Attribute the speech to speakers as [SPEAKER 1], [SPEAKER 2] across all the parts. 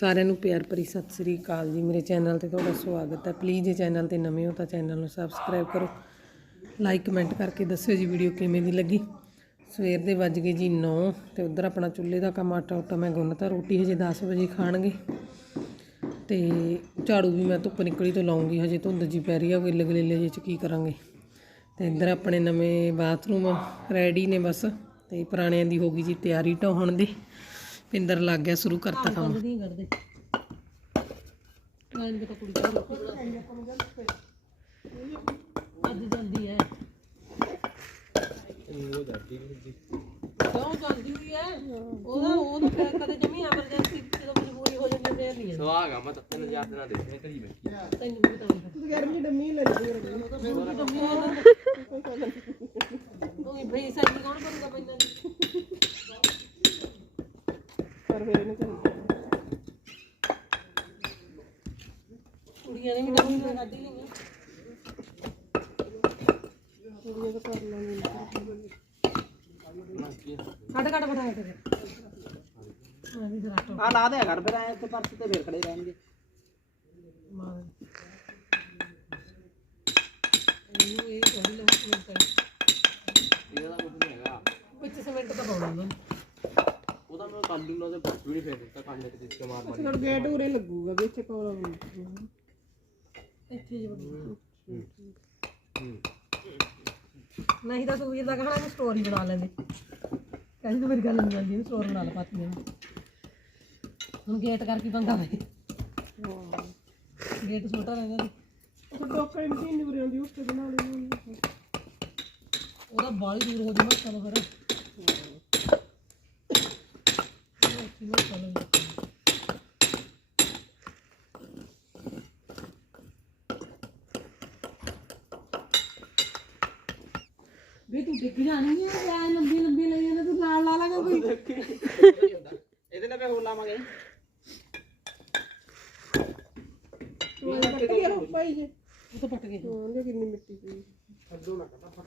[SPEAKER 1] ਸਾਰਿਆਂ ਨੂੰ ਪਿਆਰ ਭਰੀ ਸਤਿ ਸ੍ਰੀ ਅਕਾਲ ਜੀ। ਮੇਰੇ ਚੈਨਲ ਤੇ ਤੁਹਾਡਾ ਸਵਾਗਤ ਹੈ। ਪਲੀਜ਼ ਜੇ ਚੈਨਲ ਤੇ ਨਵੇਂ ਹੋ ਤਾਂ ਚੈਨਲ ਨੂੰ ਸਬਸਕ੍ਰਾਈਬ ਕਰੋ। ਲਾਈਕ ਕਮੈਂਟ ਕਰਕੇ ਦੱਸਿਓ ਜੀ ਵੀਡੀਓ ਕਿਵੇਂ ਦੀ ਲੱਗੀ। ਸਵੇਰ ਦੇ ਵੱਜ ਗਏ ਜੀ 9 ਤੇ ਉਧਰ ਆਪਣਾ ਚੁੱਲ੍ਹੇ ਦਾ ਕੰਮ, ਆਟਾ ਉਟਾ ਮੈਂ ਗੁੰਨਤਾ, ਰੋਟੀ ਹਜੇ 10 ਵਜੇ ਖਾਣਗੇ। ਤੇ ਝਾੜੂ ਵੀ ਮੈਂ ਧੁੱਪ ਨਿਕਲੀ ਤੋਂ ਲਾਉਂਗੀ, ਹਜੇ ਧੁੰਦ ਜੀ ਪੈ ਰਹੀ ਆ ਗਿੱਲੇ ਗਲੇਲੇ ਜਿਹੇ ਚ ਕੀ ਕਰਾਂਗੇ। ਤੇ ਇੱਧਰ ਆਪਣੇ ਨਵੇਂ ਬਾਥਰੂਮ ਰੈਡੀ ਨੇ ਬਸ, ਤੇ ਪੁਰਾਣਿਆਂ ਦੀ ਹੋ ਗਈ ਜੀ ਤਿਆਰੀ ਢੋਹਣ ਦੀ। ਪਿੰਦਰ ਲੱਗ ਗਿਆ ਸ਼ੁਰੂ ਕਰਤਾ ਕੰਮ। ਨਹੀਂ ਕਰਦੇ। ਲਾਈਨ ਬਤਾ ਕੁੜੀ ਦਾ ਅੱਜ ਜਲਦੀ ਹੈ ਕਿਉਂ ਜਾਂਦੀ ਵੀ ਹੈ ਉਹਦਾ ਉਹ ਤਾਂ ਫਿਰ ਕਦੇ ਜਮੀ ਐਮਰਜੈਂਸੀ ਜਦੋਂ ਮਜਬੂਰੀ ਹੋ ਜਾਂਦੀ ਫੇਰ ਨਹੀਂ
[SPEAKER 2] ਸੁਹਾਗਾ ਮੈਂ ਤਾਂ ਤਿੰਨ ਚਾਰ ਦਿਨਾਂ ਦੇਖਣੇ ਘੜੀ ਬੈਠੀ
[SPEAKER 1] ਤੈਨੂੰ ਵੀ ਤਾਂ ਤੂੰ ਗਰਮੀ ਡੰਮੀ ਲੱਗਦੀ ਹੈ ਉਹ ਭਈ ਸਾਡੀ ਕੌਣ ਕਰੂਗਾ ਪੈਂਦਾ ਪਰ ਫਿਰ ਇਹਨੇ ਕੁੜੀਆਂ ਨੇ ਵੀ ਡੰਮੀ ਕੱਢੀ ਲਈਆਂ ਕੁੜੀਆਂ ਤਾਂ ਕਰ
[SPEAKER 3] ਆ ਲਾ ਦਿਆ ਕਰ ਫਿਰ ਐ ਤੇ ਪਰਸ ਤੇ ਫੇਰ ਖੜੇ ਰਹਿਣਗੇ।
[SPEAKER 2] ਫਿਰ
[SPEAKER 3] ਗੇਟ ਉਰੇ ਲੱਗੂਗਾ ਵਿੱਚ ਕੋਲ
[SPEAKER 1] ਇੱਥੇ ਜੀ ਵੱਡੀ ਨਹੀਂ ਤਾਂ ਸੁਵੀਰ ਦਾ ਕਹਣਾ ਮੈਂ ਸਟੋਰੀ ਬਣਾ ਲੈਂਦੇ। ਕਹਿੰਦੀ ਤੂੰ ਮੇਰੀ ਗੱਲ ਨਹੀਂ ਮੰਨਦੀ ਸਟੋਰੀ ਬਣਾ ਲੈ ਪਾਤੀ ਨੇ ਹੁਣ ਗੇਟ ਕਰਕੇ ਪੰਗਾ ਗੇਟ ਛੋਟਾ ਰਹਿੰਦਾ ਸੀ।
[SPEAKER 3] ਉਹ ਉਰੇ ਆਉਂਦੀ ਉਸ ਤੇ ਬਣਾ ਲੈਣੀ
[SPEAKER 1] ਉਹਦਾ ਬਾਲੀ ਦੂਰ ਹੋ ਜਾਣਾ ਚਲੋ ਫਿਰ। ਵੀ ਤੂੰ ਡਿੱਗ ਜਾਣੀ ਹੈ ਐ ਲੰਬੀ ਲੰਬੀ ਲਈ ਜਾਂਦਾ ਤੂੰ ਨਾਲ ਲਾ ਲਾਗਾ ਕੋਈ।
[SPEAKER 3] ਇਹਦੇ ਨਾਲ ਫੇਰ ਹੋਰ ਲਾਵਾਂਗੇ? ਭਾਈ ਜੀ
[SPEAKER 1] ਉਹ ਤਾਂ ਪਟ ਗਏ
[SPEAKER 3] ਉਹਨੇ ਕਿੰਨੀ ਮਿੱਟੀ ਪਈ।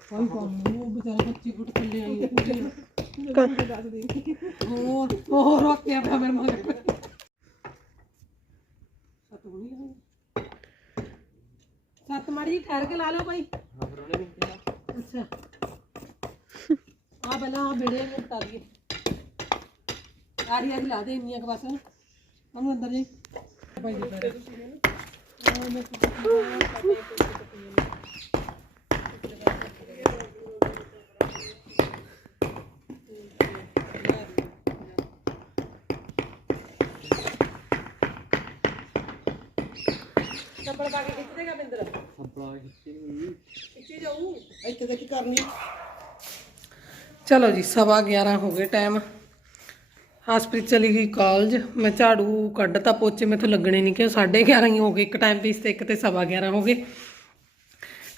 [SPEAKER 1] ਕੋਈ ਕੰਮ ਉਹ ਵਿਚਾਰਾ 25 ਫੁੱਟ ਥੱਲੇ ਆਈ
[SPEAKER 3] ਦੱਸ ਦੇ।
[SPEAKER 1] ਹੋਰ ਹੋਰ ਰੋਕਿਆ ਪਿਆ ਮੇਰੇ ਮਗਰ ਸੱਤ ਹੋਣੀ ਹੈ ਸੱਤ ਮਾੜੀ ਜਿਹੀ ਠਹਿਰ ਕੇ ਲਾ ਲਓ ਭਾਈ
[SPEAKER 2] ਹਾਂ ਫਿਰ ਉਹਨੇ ਵੀ ਕਿਹਾ
[SPEAKER 1] ਅੱਛਾ। ਆ ਪਹਿਲਾਂ ਆ ਬੇੜੇ ਨੂੰ ਹਟਾ ਲਈਏ ਆਰੀ ਆਰੀ ਲਾ ਦੇ ਇੰਨੀਆਂ ਕੁ ਬਸ। ਉਹਨੂੰ ਅੰਦਰ ਜਾਈ ਭਾਈ ਜੀ ਪੈਰ ਚੱਪਲ ਪਾ ਕੇ ਖਿੱਚ ਦੇਗਾ ਬਿੰਦਰ।
[SPEAKER 2] ਸੱਪੜਾ ਕਿੱਥੇ ਨਹੀਂ।
[SPEAKER 1] ਖਿੱਚੀ ਜਾਊ।
[SPEAKER 3] ਇੱਥੇ ਤੇ ਕੀ ਕਰਨੀ
[SPEAKER 1] ਚਲੋ ਜੀ, ਸਵਾ 11 ਹੋ ਗਏ ਟਾਈਮ ਹਸਪੀਟਲ ਚਲੀ ਗਈ ਕਾਲਜ ਮੈਂ ਝਾੜੂ ਕੱਢਤਾ ਪੋਚੇ ਮੈਥੋਂ ਲੱਗਣੇ ਨਹੀਂ ਕਿ 11:30 ਹੀ ਹੋ ਗਏ। ਇੱਕ ਟਾਈਮ ਪੀਸ ਤੇ ਇੱਕ ਤੇ ਸਵਾ 11 ਹੋ ਗਏ।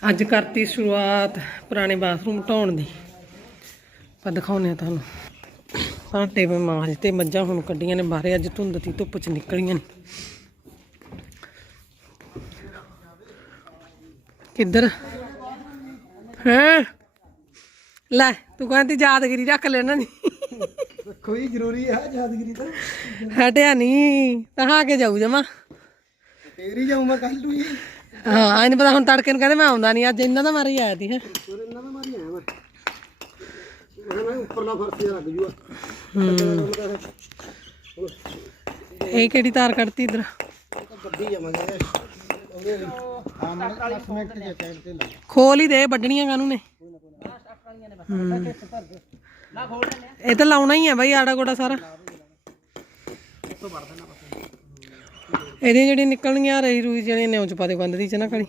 [SPEAKER 1] ਅੱਜ ਕਰਤੀ ਸ਼ੁਰੂਆਤ ਪੁਰਾਣੇ ਬਾਥਰੂਮ ਢਾਉਣ ਦੀ। ਆਪਾਂ ਦਿਖਾਉਂਦੇ ਆ ਤੁਹਾਨੂੰ। ਭਾਂਡੇ ਮੈਂ ਮਾਂਜ ਤੇ ਮੱਝਾਂ ਹੁਣ ਕੱਢੀਆਂ ਨੇ ਬਾਹਰੇ। ਅੱਜ ਧੁੰਦ ਤੀ ਧੁੱਪ ਚ ਨਿਕਲੀਆਂ ਨੇ। ਕਿੱਧਰ? ਹੈ? ਲੈ ਤੂੰ ਕਹਿੰਦੀ ਯਾਦਗਿਰੀ ਰੱਖ ਲੈਣਾ ਨਹੀਂ
[SPEAKER 3] ਹੀ ਜ਼ਰੂਰੀ ਹੈ ਯਾਦਗਰੀ ਤਾਂ?
[SPEAKER 1] ਹਟਿਆ ਨਹੀਂ ਤਹਾਂ ਕੇ ਜਾਊ ਜਮਾ।
[SPEAKER 3] ਹੀ ਜਾਊਂ ਮੈਂ ਕੱਲ ਨੂੰ ਹੀ।
[SPEAKER 1] ਹਾਂ ਇਹਨੂੰ ਪਤਾ ਹੁਣ ਤੜਕੇ ਨੂੰ ਕਹਿੰਦੇ ਮੈਂ ਆਉਂਦਾ ਨਹੀਂ ਅੱਜ ਇਹਨਾਂ ਦਾ ਮਾਰੀ ਆਇਆ ਸੀ ਹੈ।
[SPEAKER 3] ਇਹਨਾਂ ਦਾ ਮਾਰੀ ਆਇਆ ਮੈਂ। ਮੈਂ ਮੈਂ ਉੱਪਰਲਾ ਫਰਸ਼ ਲੱਗ ਜੂਗਾ
[SPEAKER 1] ਇਹ ਕਿਹੜੀ ਤਾਰ ਕੱਢਤੀ ਇਧਰ?
[SPEAKER 3] ਗੱਡੀ ਜਾਵਾਂਗੇ ਉਹਦੇ ਹਾਂ ਮੈਂ 10 ਮਿੰਟ ਦੇ ਟਾਈਮ ਤੇ
[SPEAKER 1] ਖੋਲ ਹੀ ਦੇ ਵੱਢਣੀਆਂ ਕਾਨੂੰ ਨੇ? ਇਹ ਤਾਂ ਲਾਉਣਾ ਹੀ ਹੈ ਬਾਈ ਆੜਾ ਗੋੜਾ ਸਾਰਾ। ਇਹਦੀਆਂ ਜਿਹੜੀਆਂ ਨਿਕਲਣਗੀਆਂ ਰਹੀ ਰੂਈ ਜਿਹੜੀਆਂ ਨੇ ਉਹ ਚ ਪਾ ਦੇ ਬੰਦ ਦੀ ਚ ਨਾ ਕਣੀ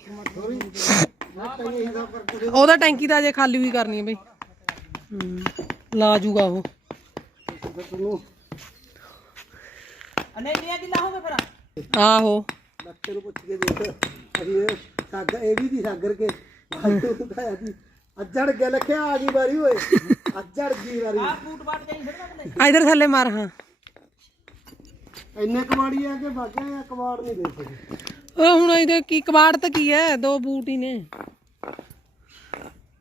[SPEAKER 1] ਉਹਦਾ ਟੈਂਕੀ ਤਾਂ ਅਜੇ ਖਾਲੀ ਵੀ ਕਰਨੀ ਹੈ ਬਈ। ਹੂੰ ਲਾ ਜੂਗਾ ਉਹ।
[SPEAKER 3] ਅਨੇ ਨੀਆਂ ਕਿ ਲਾਹੋਗੇ ਫਿਰ?
[SPEAKER 1] ਆਹੋ।
[SPEAKER 3] ਡਾਕਟਰ ਨੂੰ ਪੁੱਛ ਕੇ ਦੇਖ ਅਸੀਂ ਇਹ ਸਾਗਾ ਇਹ ਵੀ ਦੀ ਸਾਗਰ ਕੇ। ਤੂੰ ਤਾਂ ਦੀ ਅੱਜੜ ਗਿਆ ਲਖਿਆ ਆ ਗਈ ਵਾਰੀ ਓਏ। ਅੱਜੜ ਗਈ ਵਾਰੀ। ਆ ਫੂਟ ਬਾਟ ਜਾਈ ਫਿਰ
[SPEAKER 1] ਇਧਰ ਥੱਲੇ ਮਾਰ ਹਾਂ।
[SPEAKER 3] ਇੰਨੇ ਕਵਾੜੀ ਆ ਕਿ ਬਾਗਿਆ ਆ ਕਵਾੜ ਨਹੀਂ ਦੇ ਸਕੇ।
[SPEAKER 1] ਉਹ ਹੁਣ ਇਹਦੇ ਕੀ ਕਬਾੜ ਤਾਂ ਕੀ ਹੈ? ਦੋ ਬੂਟ ਹੀ ਨੇ।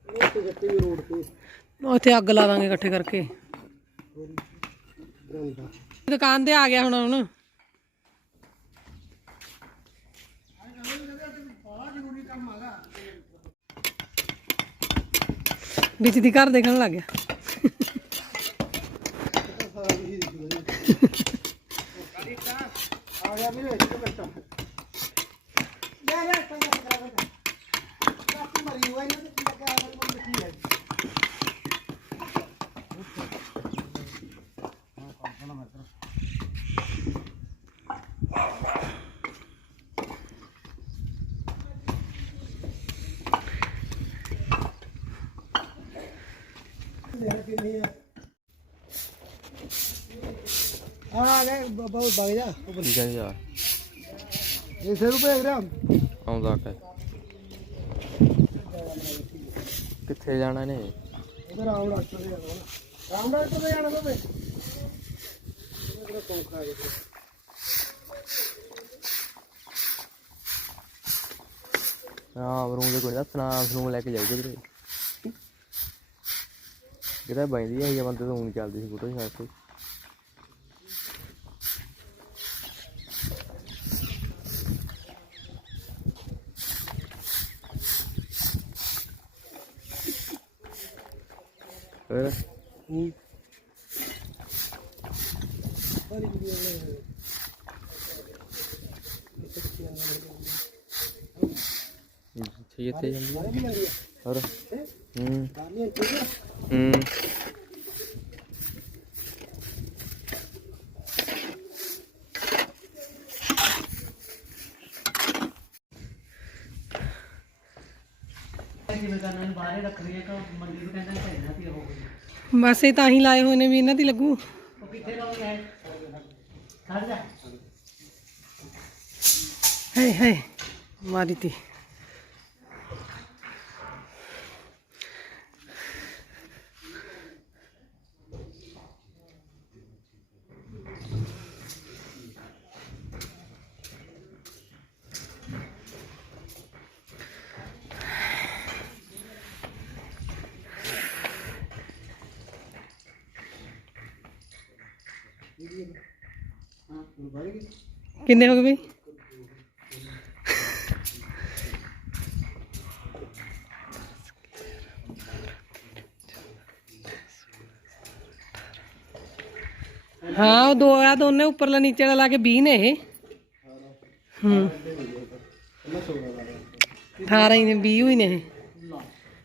[SPEAKER 3] ਉਹ ਤੇ ਜੱਟੀ ਰੋਡ ਤੇ।
[SPEAKER 1] ਉੱਥੇ ਅੱਗ ਲਾ ਦਾਂਗੇ ਇਕੱਠੇ ਕਰਕੇ। ਦੁਕਾਨ ਤੇ ਆ ਗਿਆ ਹੁਣ ਹੁਣ। ਵਿੱਚ ਦੀ ਘਰ ਦੇਖਣ ਲੱਗ ਗਿਆ
[SPEAKER 3] ਆ ਗਿਆ ਵੀਰੇ ਇੱਕ ਮਿੰਟ ਲੈ ਲੈ ਪੰਗਾ ਕਰਾ ਬੇਟਾ ਕਾਤੀ ਮਰੀ ਹੋਈ ਨਾ ਤੇ ਲੱਗਾ ਮੈਨੂੰ ਲਿਖੀ ਹੈ हाँ आ गए बहुत भाग जा
[SPEAKER 2] ਠੀਕ ਹੈ ਯਾਰ
[SPEAKER 3] ऐसे रुपए ग्राम
[SPEAKER 2] ਆਉਂਦਾ ਕਿ ਕਿੱਥੇ ਜਾਣਾ ਨੇ
[SPEAKER 3] उधर राम डॉक्टर दे जाना ना राम डॉक्टर दे जाना तो बे इधर कौन खा गया
[SPEAKER 2] ਹਾਂ ਬਰੂਮ ਦੇ ਕੋਲ ਦਾ ਸਨਾਮ ਸਨੂਮ ਲੈ ਕੇ ਜਾਊ ਕਿਧਰੇ ਜਿਹੜਾ ਬੈਂਦੀ ਹੈ ਇਹ ਬੰਦੇ ਤੋਂ ਹੁਣ ਚੱਲਦੀ ਸੀ ਫੋਟੋ ਹੀ ਸਾਥ ਜਿੱਥੇ ਜਿੱਥੇ ਜਾਂਦੀ ਹੈ ਹੋਰ ਹੂੰ
[SPEAKER 3] ਹੂੰ ਜਿਵੇਂ ਕਰਨਾ ਬਾਹਰੇ ਰੱਖ ਰਹੀ
[SPEAKER 2] ਹੈ ਤਾਂ ਮੰਡੀ ਨੂੰ ਕਹਿੰਦਾ ਚਾਹੀਦਾ ਸੀ ਉਹ
[SPEAKER 1] ਬਸ ਇਹ ਤਾਂ ਹੀ ਲਾਏ ਹੋਏ ਨੇ ਵੀ ਇਹਨਾਂ ਦੀ ਲੱਗੂ। ਹੇ ਹੇ ਮਾਰੀ ਤੀ। ਕਿੰਨੇ ਹੋ ਗਏ ਬਈ? ਹਾਂ, ਉਹ ਦੋ ਆ ਦੋਨੇ ਉੱਪਰਲਾ ਨੀਚੇ ਲਾ ਕੇ 20 ਨੇ ਇਹ। ਹੂੰ। 18 ਹੀ ਨੇ 20 ਹੀ ਨੇ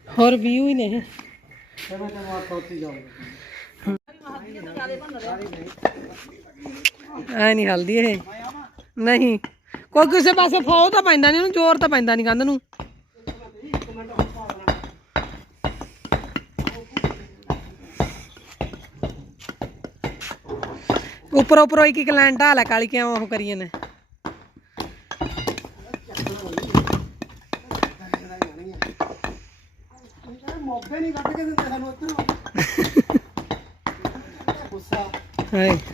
[SPEAKER 1] ਹੋਰ 20 ਹੀ ਨੇ ਇਹ।
[SPEAKER 3] ਚਲੋ ਤੇ ਉੱਤੇ ਜਾਓ
[SPEAKER 1] ਐ ਨਹੀਂ ਹਲਦੀ ਇਹ। ਨਹੀਂ। ਕੋਈ ਕਿਸੇ ਪਾਸੇ ਫੋ ਤਾਂ ਪੈਂਦਾ ਨਹੀਂ ਉਹਨੂੰ ਜ਼ੋਰ ਤਾਂ ਪੈਂਦਾ ਨਹੀਂ ਕੰਧ ਨੂੰ। ਉੱਪਰ ਉੱਪਰ ਇੱਕ ਇੱਕ ਲਾਈਨ ਢਾਲ ਕਾਲੀ ਕਿਉਂ ਉਹ ਕਰੀਏ ਨੇ
[SPEAKER 3] ਮੌਕੇ ਨਹੀਂ ਕੱਢ ਕੇ ਦਿੰਦੇ ਸਾਨੂੰ ਗੁੱਸਾ
[SPEAKER 1] ਹਾਏ ਹਾਏ।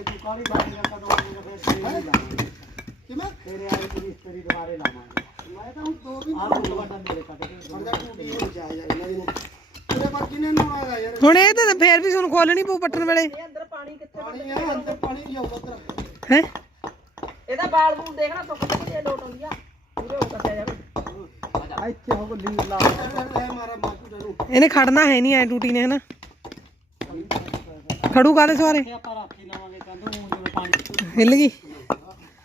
[SPEAKER 3] ਹੁਣ ਫੇਰ ਜੇ ਤੂੰ ਕਾਲੀ ਬਾਣੀ ਦਾ ਕਦੋਂ ਆਉਂਗਾ ਫਿਰ ਤੇਰੇ ਹੀ ਲਾਵਾਂਗੇ। ਕਿਵੇਂ? ਤੇਰੇ ਆਏ ਤੇ ਰਿਸ਼ਤੇਰੀ ਦੁਬਾਰੇ ਲਾਵਾਂਗੇ। ਮੈਂ ਤਾਂ ਹੁਣ ਦੋ ਵੀ ਆਹ ਤੁਹਾਡਾ ਮੇਰੇ ਕੱਢ ਕੇ ਹੁਣ ਜਾ ਟੂਟੀ ਹੋ ਜਾ ਜਾ ਇਹਨਾਂ ਦੀ ਨੂੰ। ਤੇਰੇ ਬਾਕੀ ਨੇ ਨਾ ਆਇਆ ਯਾਰ।
[SPEAKER 1] ਹੁਣ ਇਹ ਤਾਂ ਫੇਰ ਵੀ ਤੁਹਾਨੂੰ ਖੋਲਣੀ ਪਊ ਪੱਟਣ ਵੇਲੇ।
[SPEAKER 3] ਪਾਣੀ ਆ ਅੰਦਰ ਪਾਣੀ ਨਹੀਂ ਜਾਊਗਾ ਉੱਧਰ।
[SPEAKER 1] ਹੈ?
[SPEAKER 4] ਇਹਦਾ ਬਾਲ ਬੂਲ ਦੇਖਣਾ ਸੁੱਕ ਤੇ ਲੋਟ ਆਉਂਦੀ ਆ। ਪੂਰੇ ਹੋ ਕੱਟਿਆ ਜਾਵੇ।
[SPEAKER 3] ਇੱਥੇ ਹੋ ਲੀਰ ਲਾ ਲੈ ਮਾਰਾ ਮਾਤੂ ਨੂੰ
[SPEAKER 1] ਇਹਨੇ ਖੜਨਾ ਹੈ ਨਹੀਂ ਐ ਟੂਟੀ ਨੇ ਹਨਾ? ਖੜੂ ਕਾਦੇ ਸਵਾਰੇ
[SPEAKER 3] ਆਪਾਂ ਰਾਖੀ ਲਾਵਾਂਗੇ ਕਹਿੰਦੇ ਹੁਣ ਜਿਵੇਂ ਪਾਣੀ
[SPEAKER 1] ਹਿੱਲ ਗਈ?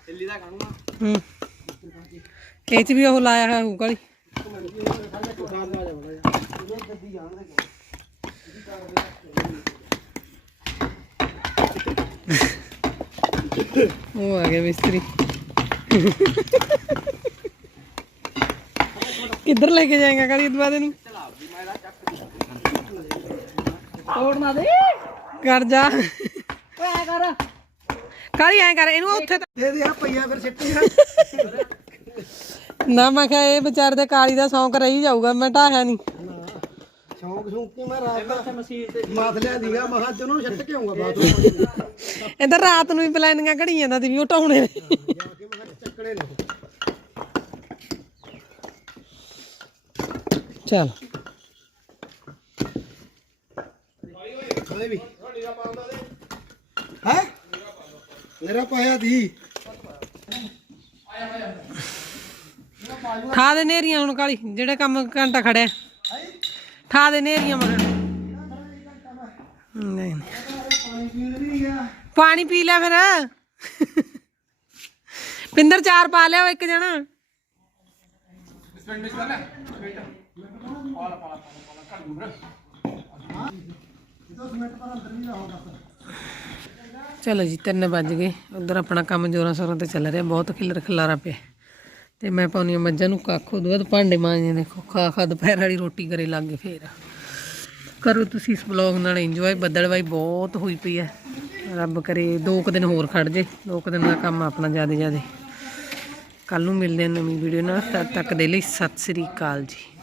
[SPEAKER 2] ਦਿੱਲੀ ਦਾ ਕਾਨੂੰਨ
[SPEAKER 1] ਹੂੰ। ਇਹ ਚ ਵੀ ਉਹ ਲਾਇਆ ਹੋਇਆ ਹੋਊ ਕਾਲੀ
[SPEAKER 3] ਦੇ
[SPEAKER 1] ਉਹ ਆ ਗਿਆ ਮਿਸਤਰੀ। ਕਿੱਧਰ ਲੈ ਕੇ ਜਾਏਗਾ ਕਾਲੀ ਦਵਾਦੇ ਨੂੰ?
[SPEAKER 4] ਤੋੜ ਨਾ ਦੇ।
[SPEAKER 1] ਕਰ ਜਾ।
[SPEAKER 4] ਓਏ ਐ ਕਰ।
[SPEAKER 1] ਕਾਲੀ ਐ ਕਰ ਇਹਨੂੰ ਉੱਥੇ ਤਾਂ-
[SPEAKER 3] ਦੇ ਦੇ ਆ ਪਈਆ ਫਿਰ ਸਿੱਟੀ
[SPEAKER 1] ਨਾ ਮੈਂ ਕਿਹਾ ਇਹ ਵਿਚਾਰੇ ਦੇ ਕਾਲੀ ਦਾ ਸ਼ੌਂਕ ਰਹੀ ਜਾਊਗਾ ਮੈਂ ਢਾਹਿਆ ਨਹੀਂ।
[SPEAKER 3] ਸ਼ੌਂਕ ਸ਼ੌਂਕ ਮੈਂ ਰਾਤ ਦਾ ਮਸੀਰ ਤੇ ਮਾਥ ਲਿਆ ਦੀਗਾ ਮਹਾ ਚਨੋਂ ਛੱਟ ਕੇ ਆਉਂਗਾ ਬਾਥਰੂਮ
[SPEAKER 1] ਇਧਰ ਰਾਤ ਨੂੰ ਹੀ ਪਲੈਨਿੰਗਾਂ ਘੜੀ ਜਾਂਦਾ ਸੀ ਵੀ ਉਹ ਨੇ।
[SPEAKER 3] ਜਾ ਕੇ ਮੈਂ ਕਿਹਾ ਚੱਕਣੇ ਨੇ
[SPEAKER 1] ਚੱਲ
[SPEAKER 3] ਹਲੇ ਵੀ ਹੈ ਮੇਰਾ ਪਾਇਆ ਦੀ।
[SPEAKER 1] ਠਾ ਦੇ ਨੇਰੀਆਂ ਹੁਣ ਕਾਲੀ, ਜਿਹੜੇ ਕੰਮ ਘੰਟਾ ਖੜਿਆ। ਠਾ ਦੇ ਨੇਰੀਆਂ ਮਗਰ। ਨਹੀਂ
[SPEAKER 3] ਪਾਣੀ
[SPEAKER 1] ਪੀ ਲੈ ਫਿਰ। ਪਿੰਦਰ ਚਾਰ ਪਾ ਲਿਆ ਇੱਕ ਜਣਾ।
[SPEAKER 2] ਸਪੈਂਡ ਕਰ ਲੈ
[SPEAKER 3] ਪਰ ਅੰਦਰ ਵੀ ਰਹੋ
[SPEAKER 1] ਚਲੋ ਜੀ, ਤਿੰਨ ਵੱਜ ਗਏ। ਉਧਰ ਆਪਣਾ ਕੰਮ ਜੋਰਾਂ ਸੋਰਾਂ ਤੇ ਚੱਲ ਰਿਹਾ। ਬਹੁਤ ਖਿਲਰ ਖਿਲਾਰਾ ਪਿਆ। ਤੇ ਮੈਂ ਪਾਉਣੀ ਆ ਮੱਝਾਂ ਨੂੰ ਕੱਖ। ਉਹਦੇ ਬਾਅਦ ਭਾਂਡੇ ਮਾਂਜੇ ਦੇਖੋ, ਖਾ ਖਾ ਦੁਪਹਿਰ ਵਾਲੀ ਰੋਟੀ ਕਰੇ ਲੱਗੇ ਫੇਰ। ਕਰੋ ਤੁਸੀਂ ਇਸ ਬਲੌਗ ਨਾਲ ਇੰਜੋਏ ਬੱਦਲਵਾਈ ਬਹੁਤ ਹੋਈ ਪਈ ਹੈ। ਰੱਬ ਕਰੇ ਦੋ ਕੁ ਦਿਨ ਹੋਰ ਖੜ ਜੇ। ਦੋ ਕੁ ਦਿਨ ਦਾ ਕੰਮ ਆਪਣਾ ਜ਼ਿਆਦਾ ਜ਼ਿਆਦਾ। ਕੱਲ ਨੂੰ ਮਿਲਦੇ ਹਾਂ ਨਵੀਂ ਵੀਡੀਓ ਨਾਲ। ਤਦ ਤੱਕ ਦੇ ਲਈ ਸਤਿ ਸ੍ਰੀ ਅਕਾਲ ਜੀ।